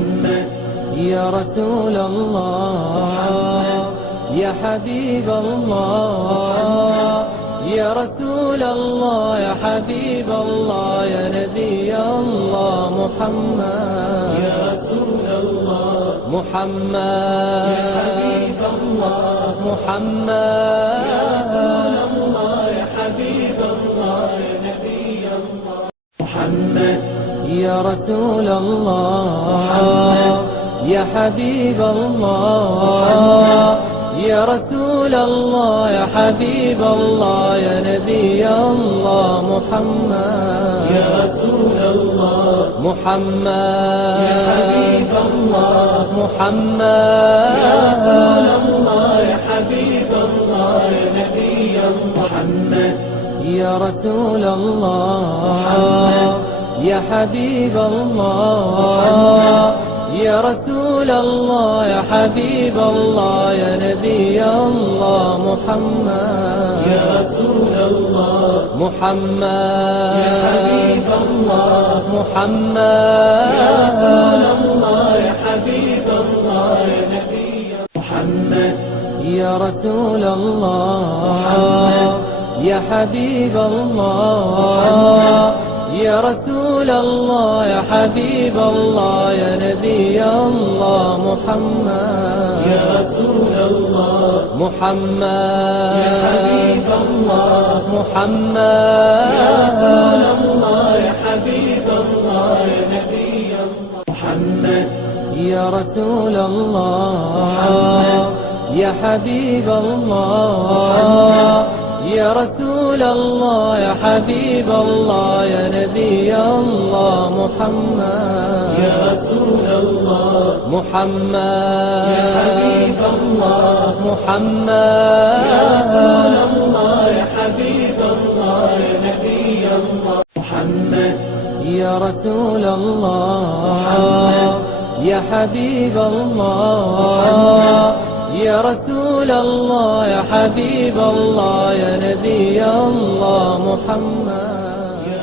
محمد يا رسول الله يا حبيب الله يا رسول الله يا حبيب الله يا نبي الله محمد يا رسول الله محمد يا حبيب الله محمد يا رسول الله يا حبيب الله يا نبي الله محمد يا رسول الله يا حبيب الله يا رسول الله يا حبيب الله يا نبي الله محمد يا رسول الله محمد يا حبيب الله محمد يا رسول الله يا حبيب الله يا نبي الله محمد يا رسول الله يا حبيب الله يا رسول الله يا حبيب الله يا نبي الله محمد يا رسول الله محمد يا حبيب الله محمد يا رسول الله يا حبيب الله يا نبي محمد يا رسول الله يا حبيب الله يا رسول الله يا حبيب الله يا نبي الله محمد يا رسول الله محمد يا حبيب الله محمد يا رسول الله يا حبيب الله يا نبي الله محمد يا رسول الله يا حبيب الله يا رسول الله يا حبيب الله يا نبي الله محمد يا رسول الله محمد يا حبيب الله محمد يا رسول الله يا حبيب الله يا نبي الله محمد يا رسول الله يا حبيب الله يا رسول الله يا حبيب الله يا نبي الله محمد